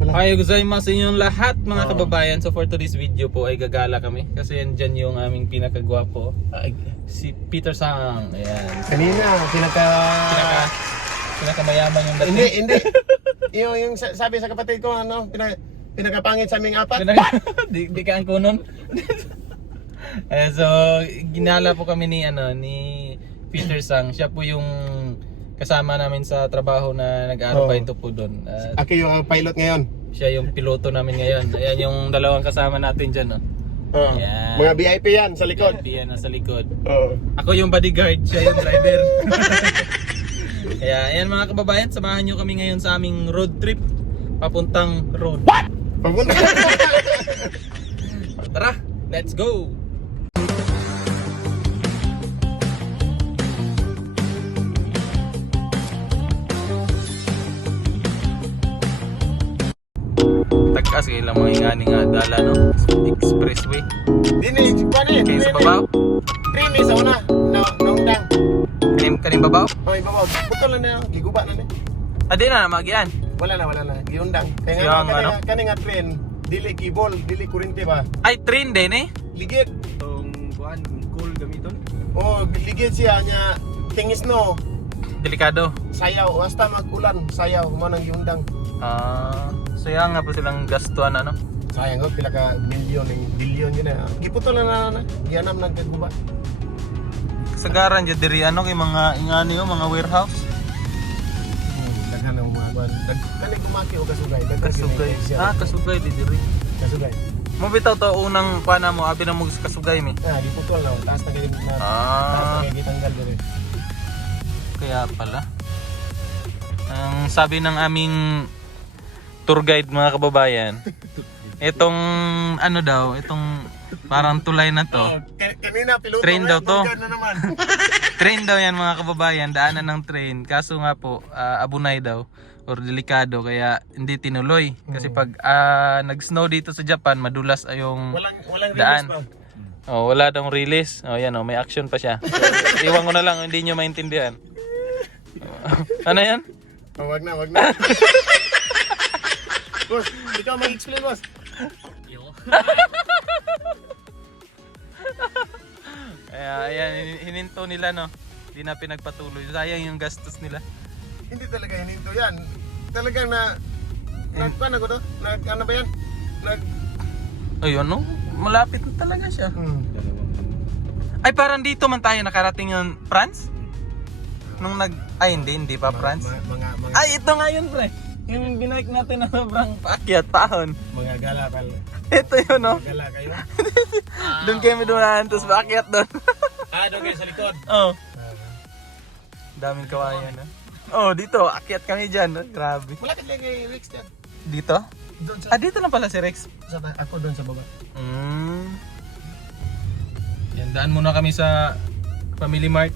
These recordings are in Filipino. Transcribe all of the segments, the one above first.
pala. Ayaw gozaimasu sa inyong lahat mga kababayan. So for today's video po ay gagala kami. Kasi andyan yung aming pinakagwapo. Si Peter Sang. Ayan. Kanina, Pinakamayaman yung dating. Hindi. yung sabi sa kapatid ko, ano, pinakapangit sa aming apat. Di ka ang kunon. So ginala po kami ni Peter Sang. Siya po yung kasama namin sa trabaho na nag-aarapay po doon. Ako yung pilot ngayon. Siya yung piloto namin ngayon. Ayan yung dalawang kasama natin dyan. Yan. Mga VIP yan sa likod. VIP yan nasa likod. Oo. Ako yung bodyguard, siya yung driver. Kaya ayan mga kababayan, samahan nyo kami ngayon sa aming road trip papuntang road. Papunta. Tara, let's go! Tagkas kayo lang mga ingani nga dala no? Expressway. Dini, kuan Kaya sa babaw? Trimi sa una. Naundang. Kaning babaw? Oh, ibabaw. Putol na na, giguba na ni. Adi na magian. Wala na. Giundang. Kaya Siyang, nga kani nga train, dili kibol, dili kurente ba. Ay train din eh. Ligid. Tong kuan cool gamiton. Oh, ligid siya nya tingis no. Delikado. Sayaw, basta mag-ulan, sayaw mo nang giundang. Saya nga po silang gastuan ano. Sayang ko pila ka milyon ning bilyon yun na. Giputol na gianam nagkaguba. Kasagaran dyan diri ano kay mga ingani mga warehouse. Daghan ang mga kuan. Kani kumaki o kasugay. Kasugay. Kasugay di diri. Kasugay. Mo bitaw to unang kuan mo abi na mo kasugay mi. Giputol na. Taas na gid na. Taas na gitanggal diri. Kaya pala. Ang sabi ng aming tour guide mga kababayan, itong ano daw, itong parang tulay na to. Kanina piloto Train daw to. Na naman. Train daw yan mga kababayan, daanan ng train. Kaso nga po, abunay daw or delikado kaya hindi tinuloy. Kasi pag nag-snow dito sa Japan, madulas ay yung walang daan. release pa. Wala daw release. Yan may action pa siya. So, iwan ko na lang, hindi nyo maintindihan. Ano yan? Wag na. Boss, ikaw mag-explain, boss. Ayan, hininto nila no. Hindi na pinagpatuloy. Sayang yung gastos nila. Hindi talaga hininto yan. Talagang nagkuhan ako to? Ano ba yan? Ayun no, malapit na talaga siya. Ay parang dito man tayo nakarating yung France? Nung hindi pa France. Ay ito nga yun pre. Yung binike natin na sobrang paakyat tahon. Mga gala pala. Ito yun no. Gala kayo? Doon kami dumaan tapos paakyat doon. Doon kayo sa likod? Oo. Daming kawayan no. Dito akyat kami dyan no. Grabe. Malapit lang kay Rex dyan. Dito? Doon sa... Dito lang pala si Rex. Ako doon sa baba. Yan, daan muna kami sa Family Mart.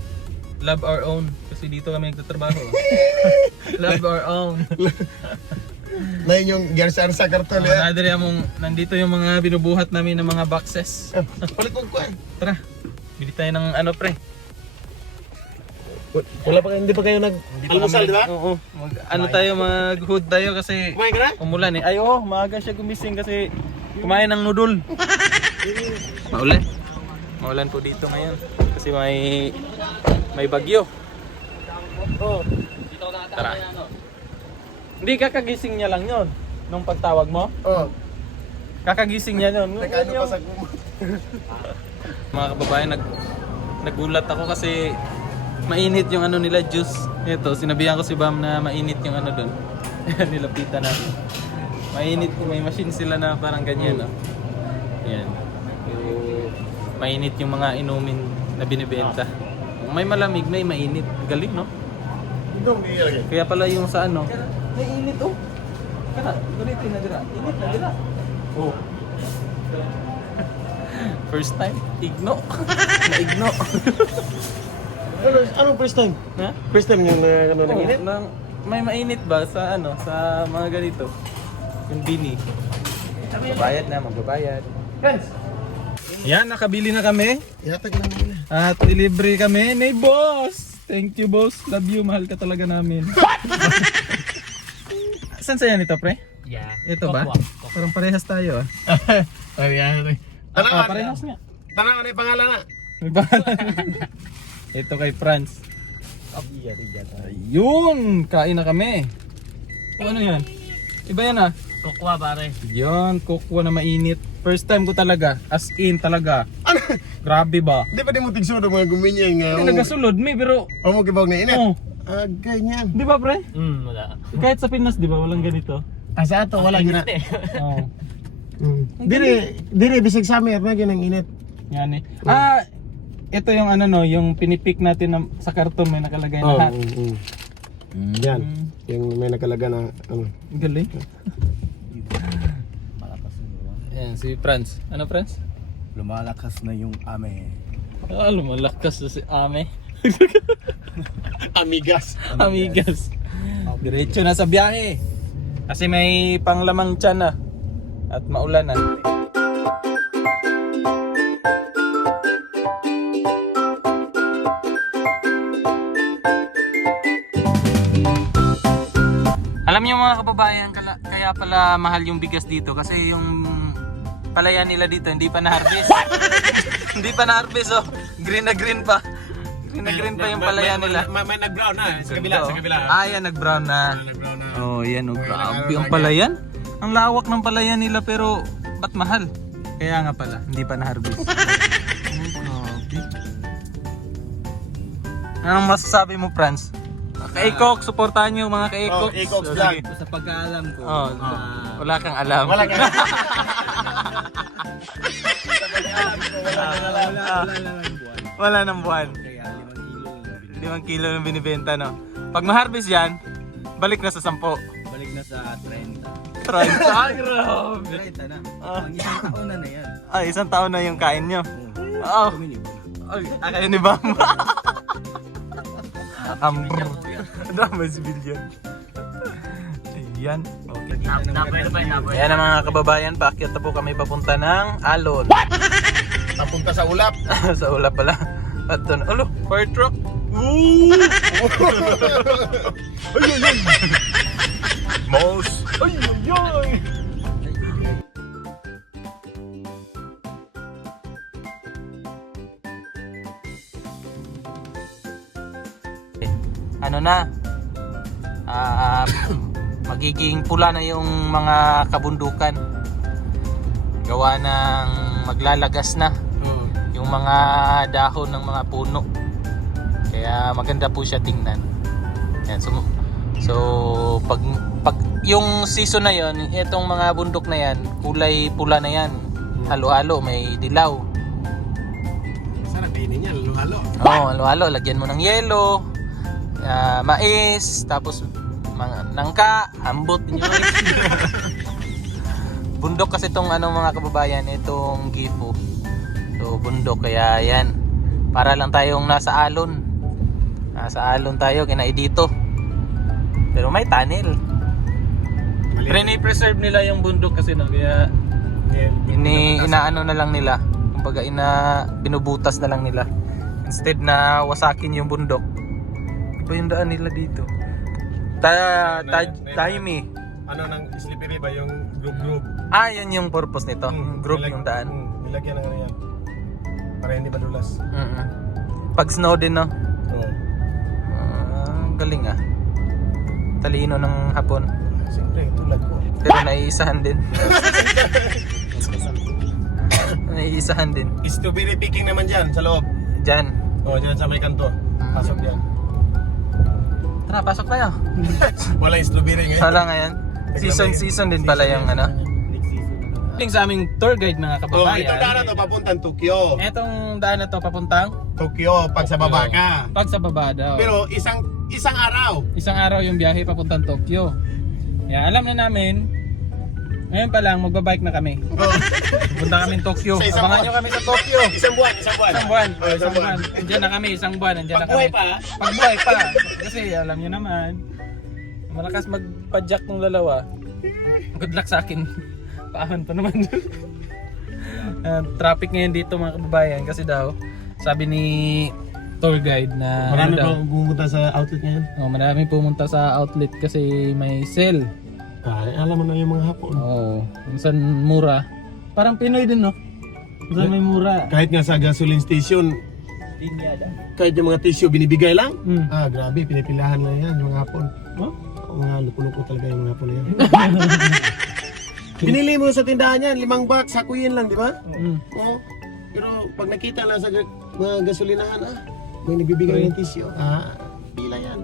Love our own. Kasi dito kami nagtatrabaho. Love our own. Na yung gersan sa karton ya. Nandito yung mga binubuhat namin ng mga boxes. Palit mo kuhan. Tara, bili tayo ng ano pre. Hindi pa kayo nag-almusal, di ba? Oo. Mag-hood tayo kasi Kumain ka na? umulan eh. Ay maaga siya gumising kasi kumain ng noodle. Maulan po dito ngayon kasi may bagyo. Tara. Hindi kakagising niya lang yun nung pagtawag mo? Kakagising niya yun. Nag-ano pa sa kumot. Mga kababayan, nagulat ako kasi mainit yung ano nila juice. Ito, sinabihan ko si Bam na mainit yung ano doon. Nilapitan natin. Mainit, may machine sila na parang ganyan. No? Yan. Mainit yung mga inumin na binibenta. Kung may malamig, may mainit. Galing, no? Kaya pala yung sa ano, may init, Kana, ganito na dira. Init na dira. First time, igno. Na-igno. Anong first time? Ha? First time yung nanginit? May mainit ba sa ano, sa mga ganito? Yung bini. Magbabayad. Friends! Yan, nakabili na kami. Yatag lang muna. At delivery kami ni boss. Thank you boss. Love you. Mahal ka talaga namin. Saan saya nito pre? Yeah. Ito ba? Kokwa. Parang parehas tayo ah. Ayan. Parehas nga. Tanaw na yung pangalan na. May pangalan. Ito kay Franz. Ayun! Kain na kami. O, ano yan? Iba yan ah. Kokwa pare. Yan, kokwa na mainit. First time ko talaga. As in talaga. Grabe ba? Di pa di mo tigsudo mga guminyang nga. Hindi nagasulod mi pero... O mo kibawag na init. Oh, Ganyan. di ba pre? Wala. Kahit sa Pinas di ba walang ganito? Asa ato, wala gina. Oo. Dire, bisig summer na ginang init. Yan eh. Ito yung ano no, yung pinipik natin sa karton may nakalagay na hat. Yan. Yung may nakalaga na ano. Galing. Malakas na. Yan, si Franz. Ano Franz? Lumalakas na yung ame. Lumalakas na si Ame. Amigas. Amigas. Diretso na sa biyahe. Kasi may panglamang tiyan na. At maulan na. Alam niyo mga kababayan, kaya pala mahal yung bigas dito kasi yung palayan nila dito hindi pa na-harvest. Hindi pa na-harvest oh. Green na green pa. Green na green pa yung palayan nila. May nag-brown na sa kabila. Yan nag-brown na. Nag-brown na. Oh, yan oh. Grabe ang palayan. Ang lawak ng palayan nila pero ba't mahal? Kaya nga pala, hindi pa na-harvest. Oh, grabe. Anong masasabi mo, Franz? Ka-Ekok, supportahan niyo mga ka-Ekok. Ekok's vlog. Sa pagkaalam ko. Wala kang alam. Wala ka. Wala nang buwan. Kaya 5 kilo 5 kilo ng binibenta, no? Pag ma-harvest yan, balik na sa 10. Balik na sa 30. 30. Grabe. 30 na. Ang isang taon na yan. Isang taon na yung kain nyo. Oo. Kayo ni Bam. Drama si Billion. Ayan. Okay. Ayan ang mga kababayan, paakyat na po kami papunta ng Alon. Papunta sa ulap. Sa ulap pala. At doon, fire truck. Woo! Ay. Mouse. Ay. Ano na? Magiging pula na yung mga kabundukan. Gawa ng maglalagas na yung mga dahon ng mga puno. Kaya maganda po siya tingnan. Yan, so pag yung season na yon, itong mga bundok na yan, kulay pula na yan. Halo-halo, may dilaw. Sarap din yan, halo-halo. Halo-halo, lagyan mo ng yelo, mais, tapos nangka, ambot niyo. Bundok kasi itong mga kababayan, itong Gifu. So bundok, kaya yan. Para lang tayong nasa alon. Nasa alon tayo, kinai dito. Pero may tunnel. Pero ni-preserve nila yung bundok kasi no, kaya inaano na lang nila. Kumbaga binubutas na lang nila. Instead na wasakin yung bundok. Iba yung daan nila dito. Taimi. Ano nang slippery ba yung group? Yan yung purpose nito. Group yung daan. Nilagyan ng ano yan. Para hindi madulas. Pag snow din no. Oo. Galing ah. Talino ng hapon. Siyempre, tulad ko. Pero naiisahan din. Naiisahan din. Strawberry picking naman dyan sa loob. Diyan. Dyan sa may kanto. Pasok dyan. Tara, pasok tayo. Wala yung strawberry ngayon. Wala ngayon. Season din pala yung ano. Yung sa aming tour guide mga kababayan. Itong daan na to papuntang Tokyo. Etong daan na to papuntang Tokyo, pag sa baba ka. Pag sa baba daw. Pero isang araw. Isang araw yung biyahe papuntang Tokyo. Alam na namin. Ngayon pa lang magbabike na kami. Pupunta kami Tokyo. Sa isang Abangan nyo kami sa Tokyo. Isang buwan. Isang buwan. Andiyan na kami, isang buwan. Andiyan na kami. Pagbuhay pa. Kasi alam nyo naman, malakas magpadjak ng lalawa. Good luck sa akin. Paahon pa naman. Traffic ngayon dito mga kababayan kasi daw, sabi ni tour guide na Marami pa pumunta sa outlet ngayon. marami pumunta sa outlet kasi may sale. Alam mo na yung mga hapon. Oo. Minsan mura. Parang Pinoy din, no? Minsan may mura. Kahit nga sa gasoline station, Linyada. kahit yung mga tissue binibigay lang. Mm. Grabe, pinipilahan lang yan yung mga hapon. Huh? Mga luko-luko talaga yung mga hapon na yan. Pinili mo sa tindahan yan, 5 box, sakuyin lang, di ba? Mm. Oo. Pero pag nakita lang sa mga gasolinahan, may nagbibigay ng tissue. Pila yan.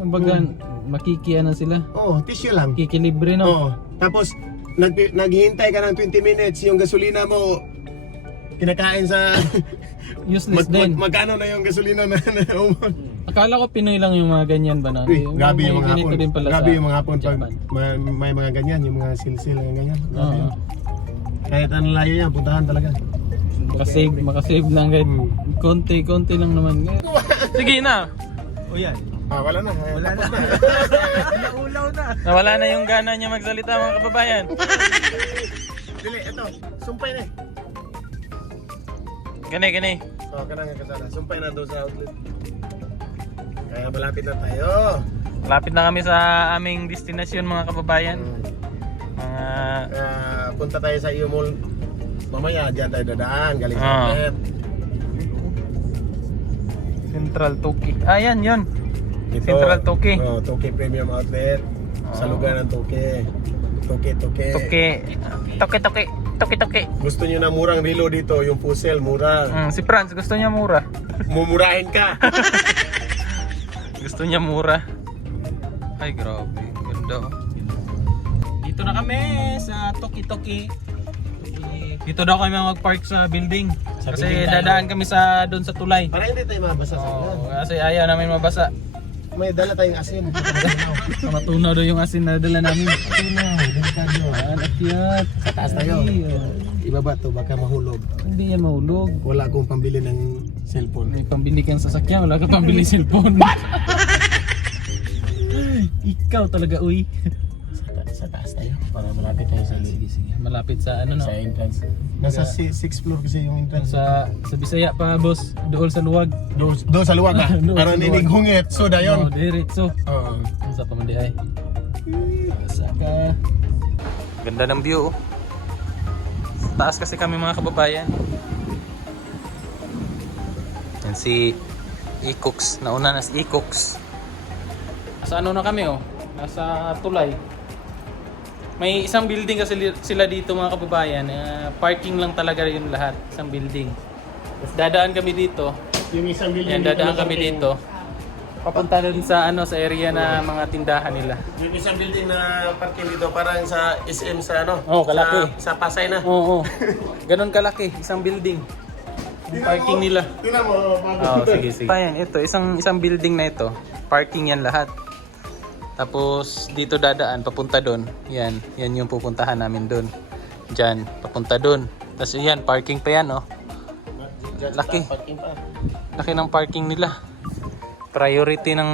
Kumbaga, makikiana sila. Oo, tissue lang. Kikilibre, no? Oo. Tapos, naghihintay ka ng 20 minutes, yung gasolina mo, kinakain sa... Useless din. magkano na yung gasolina na Akala ko Pinoy lang yung mga ganyan ba na? Grabe yung mga ganito hapon. din pala Grabe sa yung mga hapon pag Japan. may mga ganyan, yung mga silsil na ganyan. Grabe Oo. yun. Kahit ang layo yan, puntahan talaga. Makasave lang kahit konti lang naman. Sige na. O yan. Wala na. Wala na. Naulaw na. Nawala na yung gana niya magsalita mga kababayan. Dili, ito. Sumpay na. Gani. Kanang kasana. Sumpay na doon sa outlet. Kaya malapit na tayo. Malapit na kami sa aming destinasyon mga kababayan. Mga Punta tayo sa iyo mall. Mamaya, dyan tayo dadaan. Galing sa Ah. outlet. Central Toki. Yan yun. Dito, Central Toki. Toki Premium Outlet. Sa lugar ng Toki. Toki. Toki. Gusto niyo na murang relo dito, yung puzzle, mura. Si Franz gusto niya mura. Mumurahin ka. Gusto niya mura. Ay grabe, ganda. Dito na kami sa Toki. Dito daw kami mag-park sa building. Sa Kasi building tayo. dadaan kami sa doon sa tulay. Para hindi tayo mabasa sa Oo, kasi ayaw namin mabasa. May dala tayong asin. Matunaw daw yung asin na dala namin. Delikado. Akyat. Sa taas tayo. Ibaba to, baka mahulog. Hindi yan mahulog. Wala akong pambili ng cellphone. May pambili kang sasakyan, wala ka pambili cellphone. Ikaw talaga, uy. Sa taas tayo, para malapit tayo sa Sige. Malapit sa ano no? sa entrance. Nasa 6th floor kasi yung entrance. Sa Bisaya pa, boss. Doon sa luwag. Do sa luwag ka. Doon Para sa ninig luwag. hungit. So dayon. Diretso. Oo. Sa pamandihay. Saka. Ganda ng view. Oh. Taas kasi kami mga kababayan. Yan si Ikoks. Nauna na si Ikoks. Sa ano na kami oh. Nasa tulay. May isang building kasi sila dito mga kababayan. Parking lang talaga yun lahat. Isang building. Dadaan kami dito. Yung isang building. Yan, dadaan kami dito. Papunta na din sa ano sa area na mga tindahan nila. Yung isang building na parking dito parang sa SM sa ano? Oo, kalaki. Sa Pasay na. Oo. Ganon kalaki, isang building. Yung parking nila. Tingnan mo, Oo, sige. Ayan, ito, isang building na ito. Parking yan lahat. Tapos dito dadaan, papunta doon. Yan yung pupuntahan namin doon. Diyan, papunta doon. Tapos yan, parking pa yan, oh. Laki. Parking pa. Laki ng parking nila. Priority ng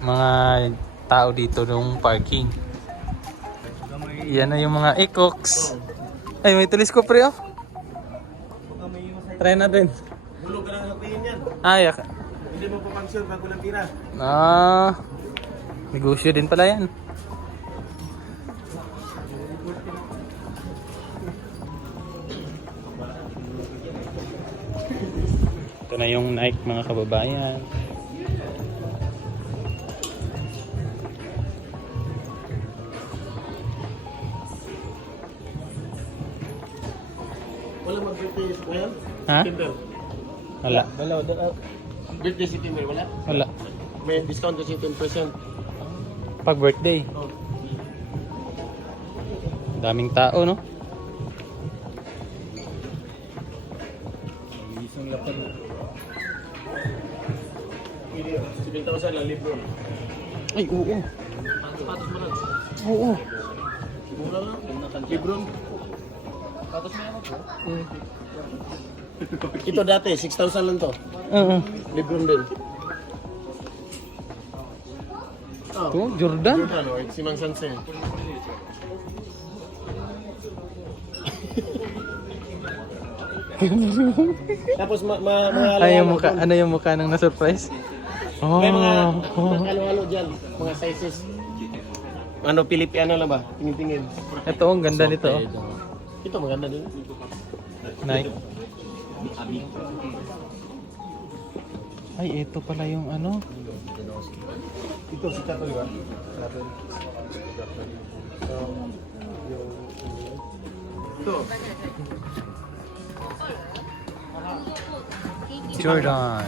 mga tao dito ng parking. Yan na yung mga Ikoks. Ay, may telescope rin, oh. Try natin. Hulog ka lang hapihin yan. Yak. Hindi mo papangsyon bago lang tira. Negosyo din pala yan. Ito na yung Nike mga kababayan. Wala mag-birthday ngayon? Ha? September. Wala. Birthday September, wala? Wala. May discount kasi 10%. Pag birthday. Oh. Daming tao, no? Isang lapad. 7,000 lang libro. Ay, oo. Patos mo lang. Oo. Mura lang. Libro. Patos mo ako. Ito dati, 6,000 lang to. Oo. Libro din. Oh. Ito, Jordan. Jordan, oh, si Mang Sanse. Tapos mga Ay, yung mukha, ano yung mukha ng na-surprise? Oh. May mga halo-halo dyan, mga sizes. ano, Pilipino lang ba? Tingin-tingin. Ito, ang ganda nito. Oh. Ito, maganda din. Nike. Ay, ito pala yung ano. Ito, si Chato, di ba? Ito. Jordan.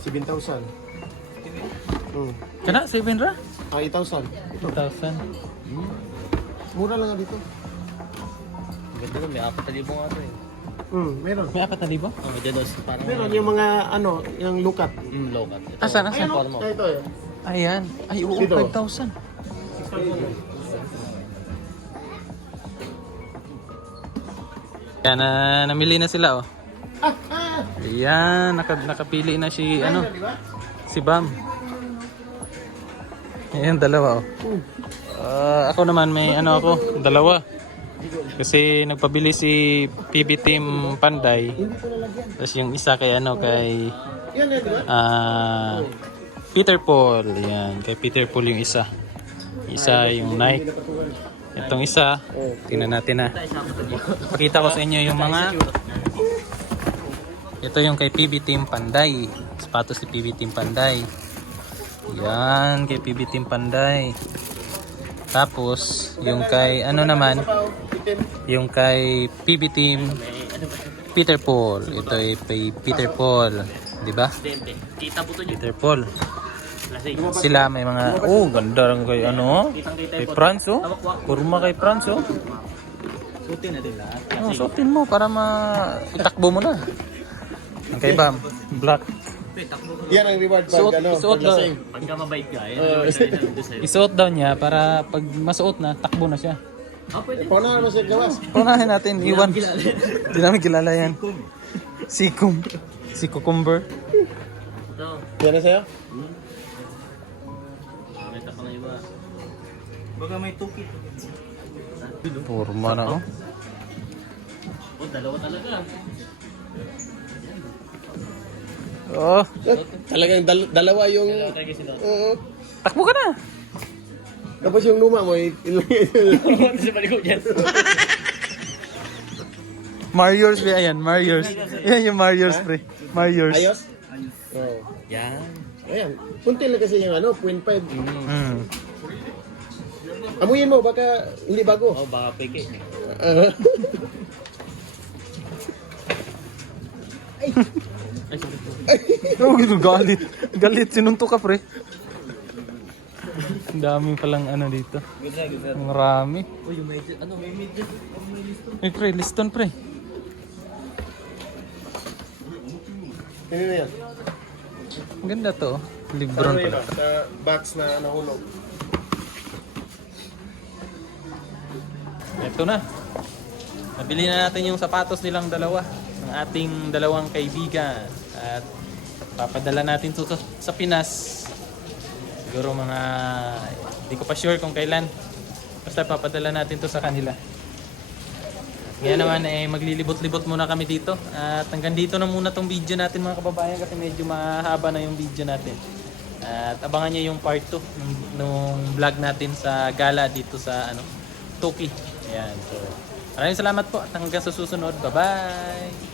7,000. Kana, 7 ra? 8,000. 2,000. Mura lang nga dito. Ganda ko, may 4,000 nga ito eh. Meron. May 4,000? Oh, may dedos. Parang Meron yung mga, ano, yung lukat. low cut. Ito. Asan, asan? Ayun, Formo. ito. Ayan. Ay, oo, Dito. 5,000. Yan, namili na sila, oh. Ayan, nakapili na si, ano, si Bam. Ayan, dalawa, oh. Ako naman, may ano ako, dalawa. Kasi nagpabili si PB Team Panday. Tapos yung isa kay ano, kay Yan, di ba? Peter Paul. Yan, kay Peter Paul yung isa. Isa yung Nike. Itong isa, tingnan natin na. Pakita ko sa inyo yung mga. Ito yung kay PB Team Panday. Sapatos ni PB Team Panday. Yan, kay PB Team Panday. Tapos, yung kay ano naman, yung kay PB Team Peter Paul. Ito ay kay Peter Paul, 'di ba? Kita po to niyo. Peter Paul. Sila may mga ganda lang kay ano, kay Franz, oh. Kurma kay Franz, oh. Sutin na din lahat. Oh, suotin mo para itakbo mo na. Ang kay Bam, black. Yan ang reward pag, Isuot daw. paglasing. Pagka mabait ka, Isuot daw niya para pag masuot na, takbo na siya. pwede. Pauna naman siya gawas. Punahin natin, iwan. Hindi namin kilala yan. Sikum. Si Cucumber. Ito. Yan na sa'yo? May tapang na iba. Baga may tukit. Forma na, oh. Oh, dalawa talaga. Oh, Talagang dalawa yung... Dalawa tayo kasi doon. takbo ka na. Tapos yung luma mo, Sa palikod yan. Mario's, pre. Ayan, Mario's. Yan yung Mario's, pre. Mario's. ayos? Oo. Yan. Ayan. Punti lang kasi yung ano, 0.5. Mm. Amuyin mo, baka hindi bago. Oh, baka peke. Oh, gitu, galit. Galit, sinuntok ka, pre. Ang dami palang ano dito. Ganda. Marami. Oh, yung medyo, ano, may medyo. May listo. Ay, pre, liston, pre. Ano na yan? Ang ganda to, oh. Libron Ano yun, pala. sa box na nahulog. Ito na. Nabili na natin yung sapatos nilang dalawa. Ng ating dalawang kaibigan. At papadala natin to sa Pinas. Siguro mga, hindi ko pa sure kung kailan. Basta papadala natin to sa kanila. Ngayon naman maglilibot-libot muna kami dito. At hanggang dito na muna tong video natin mga kababayan kasi medyo mahaba na yung video natin. At abangan nyo yung part 2 nung vlog natin sa gala dito sa Toki. Ayan. So, maraming salamat po at hanggang sa susunod. Bye-bye!